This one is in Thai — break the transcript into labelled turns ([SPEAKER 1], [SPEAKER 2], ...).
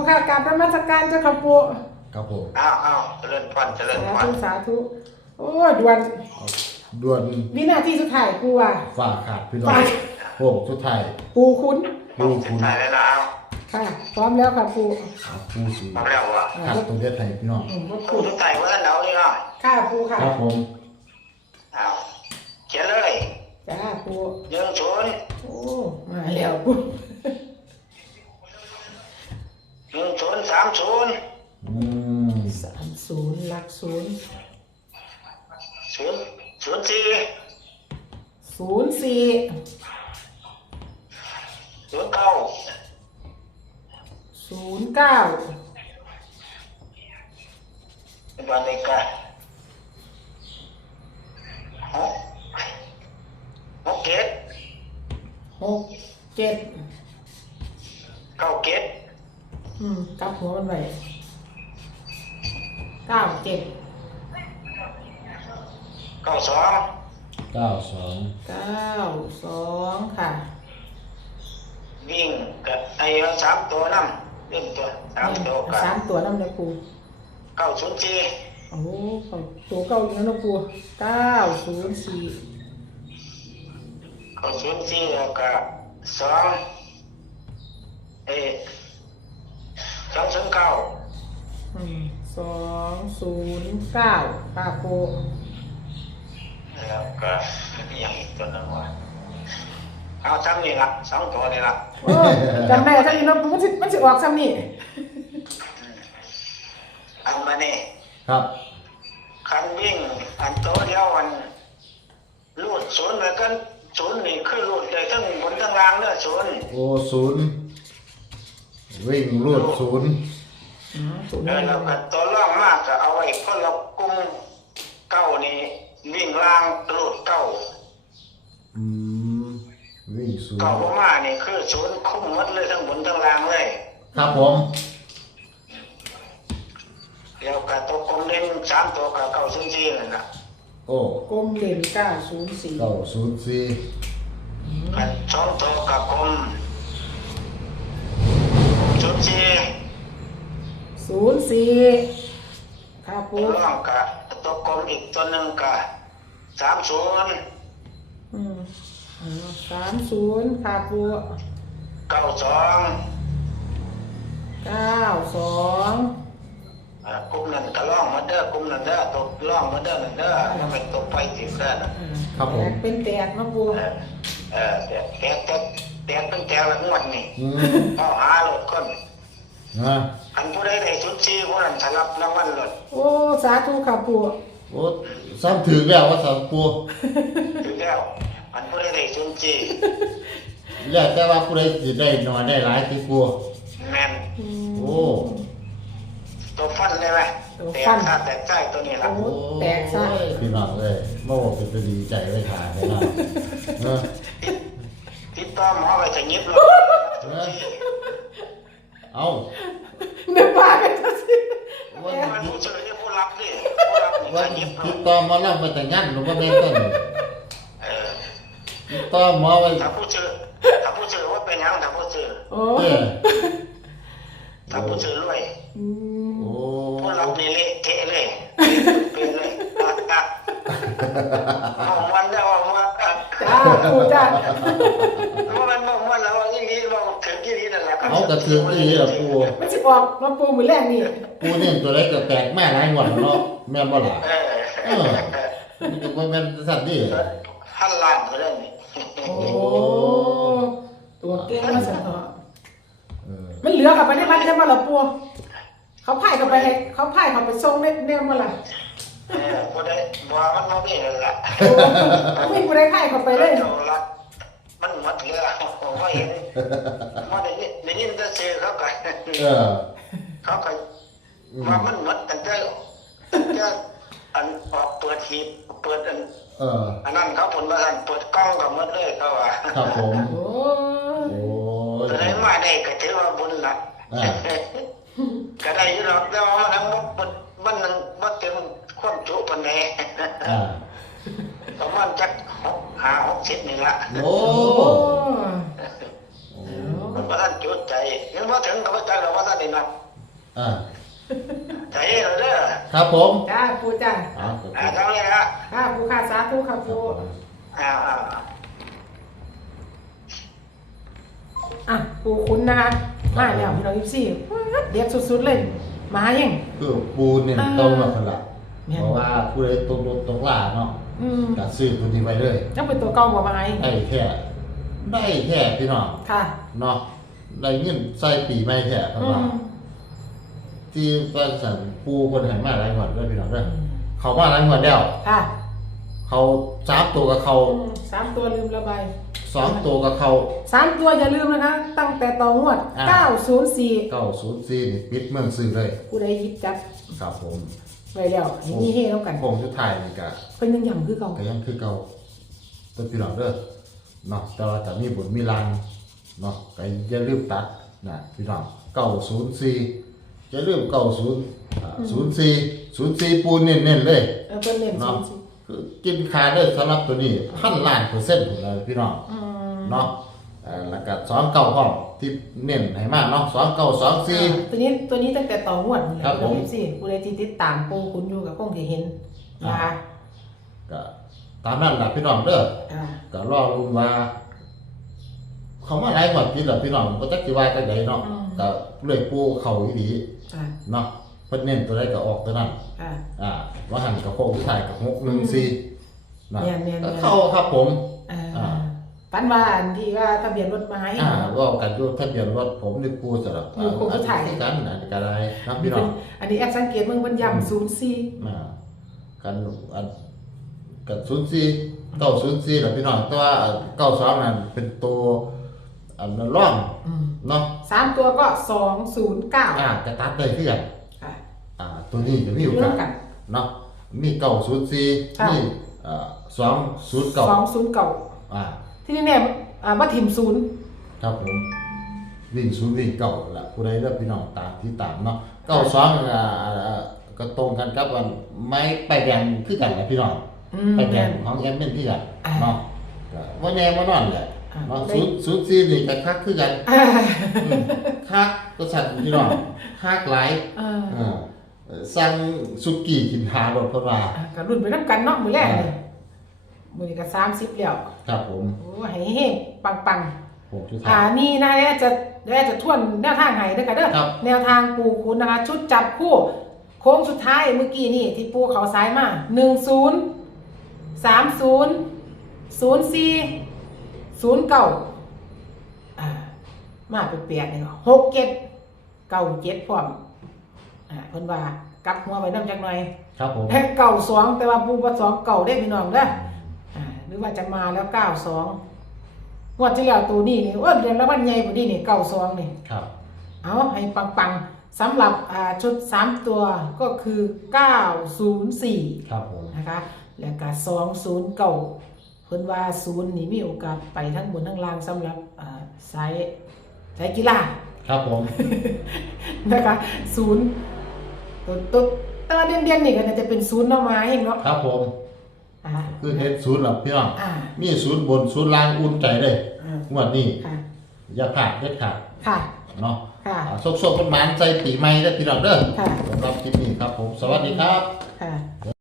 [SPEAKER 1] ค่ะกราบนมัสการเจ้าค่ะปู
[SPEAKER 2] ครับผม
[SPEAKER 3] อ้าวเจริญพรเจริญพร
[SPEAKER 1] สาธุโอ้ด่วน
[SPEAKER 2] ด่วน
[SPEAKER 1] วินาทีสุดท้ายปูอ่ะ
[SPEAKER 2] ฝ่าขาดพี่น้องโอ้สุดท้าย
[SPEAKER 1] ปูคุ้น
[SPEAKER 2] ปูคุณ
[SPEAKER 3] ถ่ายแล้วนะ
[SPEAKER 1] ค่ะพร้อมแล้วค่ะปู
[SPEAKER 2] ปูสี
[SPEAKER 3] มาแล้ววะ
[SPEAKER 2] ขัดตัวเลือดไทยพี่น้อง
[SPEAKER 1] ก็
[SPEAKER 3] คุ
[SPEAKER 1] ปู
[SPEAKER 3] ณถ่ายว่าท่านเอานี่เนาะ
[SPEAKER 1] ค่ะปูค่ะ
[SPEAKER 2] ครับผม
[SPEAKER 3] อ้าวเขียนเลย
[SPEAKER 1] จ้าปู
[SPEAKER 3] 10
[SPEAKER 1] โอ้มาแล้วปู
[SPEAKER 3] 1030
[SPEAKER 2] อืม
[SPEAKER 1] 30หลัก0
[SPEAKER 3] 04
[SPEAKER 1] 04
[SPEAKER 3] 09
[SPEAKER 1] 09
[SPEAKER 3] เป็นวันนี้กัน67
[SPEAKER 1] 67
[SPEAKER 3] 97
[SPEAKER 1] กลับหัวมันไป97
[SPEAKER 3] 92
[SPEAKER 2] 92
[SPEAKER 1] 92ค่ะ
[SPEAKER 3] วิ่งกับไอ้3ตัวนั่งเล่นตัว3ตัวกัน
[SPEAKER 1] 3ตัวน้ำเลยปู
[SPEAKER 3] 904
[SPEAKER 1] โอ้ของตัวเก่าอยู่นะปู904
[SPEAKER 3] 904แล้วก็2
[SPEAKER 1] 209ค่ะปู
[SPEAKER 3] แล้วก็ยังอีกตัวนึงว่าเอาซ้ำนี่ละ2ตัวนี่ละ
[SPEAKER 1] โอ้จำได้ถ้าอยู่นะปูมันสิออกซ้ำนี่
[SPEAKER 3] เอามานี่
[SPEAKER 2] ครับ
[SPEAKER 3] คันวิ่งอันตัวเดียวมันรูดศูนย์เหมือนกันศูนย์นี่คือรูดเลยทั้งบนทั้งล่างเนื้อศูนย์
[SPEAKER 2] โอ้ศูนย์วิ่งรูดศูนย์
[SPEAKER 3] แล้วก็ตัวล่องมากก็เอาไว้เพราะเรากุมเก้านี่วิ่งล่างรูดเก้า
[SPEAKER 2] อืมวิ่งศูน
[SPEAKER 3] เก้า
[SPEAKER 2] ย์
[SPEAKER 3] ประมาณนี่คือศูนย์คุ้มหมดเลยทั้งบนทั้งล่างเลย
[SPEAKER 2] ครับผม
[SPEAKER 3] แล้วก็ตัวกลมเล่น3ตัวกับ904นั่นน่ะ
[SPEAKER 2] โอ้
[SPEAKER 1] กลมเด่น904
[SPEAKER 2] 904
[SPEAKER 3] อัน2ตัวกับกลม04
[SPEAKER 1] ค่ะปู
[SPEAKER 3] ตัวล่องกับตัวกลมอีกตัวหนึงกับ30
[SPEAKER 1] 30ค่ะปู
[SPEAKER 3] 92
[SPEAKER 1] 92
[SPEAKER 3] กลุ่มนั้นก็ล่องมาเด้อกลุ่มนั้นเด้อตกล่องมาเด้อนั่นเด้อแล้วไปตกไปสิเด้อน่ะ
[SPEAKER 2] ครับผม
[SPEAKER 1] เป็นแตกนะปู
[SPEAKER 3] แตกตั้งแต่ละงวดนี่
[SPEAKER 2] อืม
[SPEAKER 3] เอาหาโลดคน
[SPEAKER 2] นะ
[SPEAKER 3] อันผู้ใดได้สุดซีผู้นั้นสลับรางวัลโลด
[SPEAKER 1] โอ้สาธุค่ะปู
[SPEAKER 2] โอ้ซ้ำถือแล้วว่าสามปู
[SPEAKER 3] ถึงแล้วอันผู้ใดได้สุดซี
[SPEAKER 2] แล้วแต่ว่าผู้ใดสิได้น้อยได้หลายที่ปู
[SPEAKER 3] แม่น
[SPEAKER 2] โอ้
[SPEAKER 3] ตัวฟันได้ไหมแตกซาแตกใจตัวนี้ล่ะ
[SPEAKER 1] โอ้แตกซะ
[SPEAKER 2] พี่น้องเลยเมื่อวานเป็นจะดีใจไว้ขาเลยนะเออ
[SPEAKER 3] ติดต่อหมอไว้จะยิบโลด
[SPEAKER 2] เอา
[SPEAKER 1] นึกว่าเป็นจังซี่
[SPEAKER 2] ว่า
[SPEAKER 3] มันผู้ช่วยนี่ผู้รับนี่ผู้รับนี่
[SPEAKER 2] ว่า
[SPEAKER 3] จะยิบโล
[SPEAKER 2] ติ
[SPEAKER 3] ด
[SPEAKER 2] ดต่อหมอลำไปแต่งงานหรือว่าเป็นต้น
[SPEAKER 3] เออ
[SPEAKER 2] ติดต่อหมอไว้
[SPEAKER 3] ถ้าผู้ช่วยว่าเป็นหยังถ้าผู้ช่วย
[SPEAKER 1] โอ้
[SPEAKER 2] เจ้
[SPEAKER 3] ถ้าผู้ช่วยรวย
[SPEAKER 2] โอ้
[SPEAKER 3] ผู้รับนี่เละเทะเลยเป็นเลยมองมันได้ว่ามัน
[SPEAKER 1] จ้าปูจ้า
[SPEAKER 3] มันมองมันแล้วว่าอย่างนี้มองถึงที่นี่นั่นแหละ
[SPEAKER 2] เอากระเทือนที่นี่แหละปู
[SPEAKER 1] มันสิออกมาปูมือแรกนี่
[SPEAKER 2] ปูเนี่ยตัวเล็กก็แตกแม่หลายหัวเนาะแม่บ่หล่ะมันก็บ่แม่นสัตว์นี่
[SPEAKER 3] พันล้านเขาเล่นนี่
[SPEAKER 1] โอ้ตัวเก่งมาสั่นเถอะ
[SPEAKER 2] เออ
[SPEAKER 1] มันเหลือกับไปในบ้านได้บ่ล่ะปูเขาพายเข้าไปให้เขาพายเข้าไปส่งในแนวบ่ล่ะ
[SPEAKER 3] ผู้ใดบ่มันบ่มีนั่นแหละ
[SPEAKER 1] โอ้ไม่ผู้ใดพายเข้าไปเลย
[SPEAKER 3] มันหมดเลยเขาเห็นมันได้ยินแต่เสียเขาก็
[SPEAKER 2] เออ
[SPEAKER 3] เขาก็ว่ามันหมดตั้งแต่อันออกเปิดหีบเปิดอัน
[SPEAKER 2] เออ
[SPEAKER 3] อันนั้นเขาผลประทานเปิดกล้องกับหมดเลยเขาว่า
[SPEAKER 2] ครับผม
[SPEAKER 1] โอ้
[SPEAKER 2] โอ้ย
[SPEAKER 3] ตัวไหนมาได้ก็ถือว่าบุญละ ก็ได้อยู่หรอกแต่ว่ามันทั้งหมดมันบ่เต็มความจุปานใด
[SPEAKER 2] อ่า
[SPEAKER 3] ประมาณจัก60นี่ละ
[SPEAKER 2] โอ้
[SPEAKER 1] โอ้
[SPEAKER 3] มันบ่ทันจุใจยังบ่ถึงกับว่าจักหรอกว่าท่านได้นับ
[SPEAKER 2] อ่า
[SPEAKER 3] ใจเย็นเด้อ
[SPEAKER 2] ครับผม
[SPEAKER 1] จ้าปูจ้า
[SPEAKER 2] เอาขอบคุณ
[SPEAKER 3] เท่านี้ละ
[SPEAKER 1] ค่ะปูค่ะสาธุค่ะปู
[SPEAKER 3] อ่า
[SPEAKER 1] อ่ะปูคุ้นนะคะมาแล้วพี่น้อง24เด็ดสุดๆเลยมายัง
[SPEAKER 2] คือปูเนี่ยตรงกับคนละ
[SPEAKER 1] แม่น
[SPEAKER 2] เพราะว่าผู้ใดตรงรถตรงล่าเนาะ
[SPEAKER 1] อืม
[SPEAKER 2] ก็ซื้อตัวนี้ไว้เลย
[SPEAKER 1] ยังเป็นตัวเก่าบ่มาไง
[SPEAKER 2] ได้แค่พี่น้อง
[SPEAKER 1] ค่ะ
[SPEAKER 2] เนาะได้เงินใส่ปีใหม่แท้เพราะ
[SPEAKER 1] อื
[SPEAKER 2] ว่าม ที่ก็สั่นปูคนให้มาหลายงวดด้วยพี่น้องเด้อเขามาหลายงวดแล้ว
[SPEAKER 1] ค่ะ
[SPEAKER 2] เขา3ตัวกับเขา
[SPEAKER 1] สามตัวลืมระบาย
[SPEAKER 2] 2ตัวกับเขา
[SPEAKER 1] 3ตัวอย่าลืมนะคะ ตั้งแต่ต่องวด 904
[SPEAKER 2] 904นี่ปิดเมืองซื้อเลย
[SPEAKER 1] ผู้ใดหยิบจับ
[SPEAKER 2] ครับผม
[SPEAKER 1] ไว้แล้วให้มีเฮแล้วกัน
[SPEAKER 2] โค้งสุดท้ายนี่ก็
[SPEAKER 1] เพิ่นยังย้ำคือเก่า
[SPEAKER 2] ก็ยังคือเก่าตัวพี่น้องเด้อเนาะแต่ว่าจะมีบุญมีลางเนาะก็อย่าลืมตัดนะพี่น้อง904อย่าลืม04ปูเน้นๆเลย
[SPEAKER 1] เพิ่นเน้น
[SPEAKER 2] เนาะ
[SPEAKER 1] 04
[SPEAKER 2] คือกินขาเด้อสำหรับตัวนี้1,000,000,000%พุ่นเลยพี่น้อง
[SPEAKER 1] อืม
[SPEAKER 2] เนาะแล้วก็29พร้อมที่เน้นให้มากเนาะ2924
[SPEAKER 1] ตัวนี้ตั้งแต่ต่องวดนี่แหละ
[SPEAKER 2] ครับผม
[SPEAKER 1] ผู้ใดที่ติดตามปูคุณอยู่กับคงสิเห็นนะคะ
[SPEAKER 2] ก็ตามนั้นล่ะพี่น้องเด้อ
[SPEAKER 1] อ่า
[SPEAKER 2] ก็รอรุ้นว่า เขามาหลายงวดพี่ล่ะพี่น้องบ่จักสิว่าจังไดเนาะก็เลยปูเข้าอีหลี
[SPEAKER 1] อ่า
[SPEAKER 2] เนาะเพิ่นเน้นตัวใดก็ออกตัวนั้น
[SPEAKER 1] อ่า
[SPEAKER 2] ว่าหันกับโค้งสุดท้ายกับ614นะ
[SPEAKER 1] แม่นๆ
[SPEAKER 2] ก็เข้าครับผม
[SPEAKER 1] ปันว่าอันที่ว่าทะเบียนรถมาให้
[SPEAKER 2] ว่ากันอยู่ทะเบียนรถผมนี่ปูสำหรับ
[SPEAKER 1] อยู่โค้งสุดท้าย
[SPEAKER 2] กันอันนี้ก็ได้นะพี่น้อง
[SPEAKER 1] อันนี้แอบสังเกตเบิ่งเพิ่นย้ำ04
[SPEAKER 2] กันอันกัน04 904ล่ะพี่น้องแต่ว่า92นั่นเป็นตัวอันนั้นร่องเนาะ
[SPEAKER 1] 3ตัวก็209
[SPEAKER 2] จะตัดได้คือกัน
[SPEAKER 1] ค่ะ
[SPEAKER 2] ตัวนี้จะมีโอกาสเนาะมี904มี209
[SPEAKER 1] 209ที่นี่เนี่ยบ่ถิ่ม0
[SPEAKER 2] ครับผมวิ่ง0วิ่ง9ล่ะผู้ใดเลือกพี่น้องตามที่ตามเนาะ92ก็ตรงกันกับวันไม้ไปแดงคือกันแหละพี่น้องไปแดงของแอมเป็นคือกันเนาะก็บ่แน่บ่นอนแหละเนาะ04นี่ก็คักคือกันคักก็สั่นพี่น้องคักหลายสั่งสุกี้กินหารถเพิ่นว่า
[SPEAKER 1] ก็รุ่นไปนำกันเนาะมื้อแรกนี่มื้อนี้ก็30แล้ว
[SPEAKER 2] ครับผม
[SPEAKER 1] โอ้ให้เฮงปังๆ
[SPEAKER 2] ผมชุดท้าย
[SPEAKER 1] นี่นะแล้วจะทวนแนวทางให้เด้อค่ะเด้อ
[SPEAKER 2] ครับ
[SPEAKER 1] แนวทางปูคุณนะคะ ชุดจับคู่โค้งสุดท้ายเมื่อกี้นี่ที่ปูเขาซ้ายมา10 30 04 09มาเป็นเปียกนี่ก็67 97พร้อมเพิ่นว่ากลับหัวไว้นำจักหน่อย
[SPEAKER 2] ครับผม
[SPEAKER 1] 92แต่ว่าปูบ่2เก่าได้พี่น้องเด้อหรือว่าจะมาแล้ว92งวดที่แล้วตัวนี้นี่ว่าเดือนละวันใหญ่กว่านี้นี่92นี่
[SPEAKER 2] ครับ
[SPEAKER 1] เอาให้ปังๆสำหรับชุด3ตัวก็คือ904
[SPEAKER 2] ครับผม
[SPEAKER 1] นะคะแล้วก็209เพิ่นว่า0นี่มีโอกาสไปทั้งบนทั้งล่างสำหรับสายกีฬา
[SPEAKER 2] ครับผม
[SPEAKER 1] นะคะ0ตัวแต่ว่าเด่นๆนี่ก็น่าจะเป็น0เนาะมาเองเนาะ
[SPEAKER 2] ครับผมคือเฮ็ดศูนย์หลับพี่น้องมีศูนย์บนศูนย์ล่างอุ่นใจเลยงวดนี้
[SPEAKER 1] ค่ะ
[SPEAKER 2] อย่าพลาดเด็ดขาด
[SPEAKER 1] ค่ะ
[SPEAKER 2] เนาะ
[SPEAKER 1] ค่ะ
[SPEAKER 2] โชคๆมันหมานใจปีใหม่เด้อพี่น้องเด้อ
[SPEAKER 1] ค่ะ
[SPEAKER 2] สำหรับคลิปนี้ครับผมสวัสดีครับ
[SPEAKER 1] ค่ะ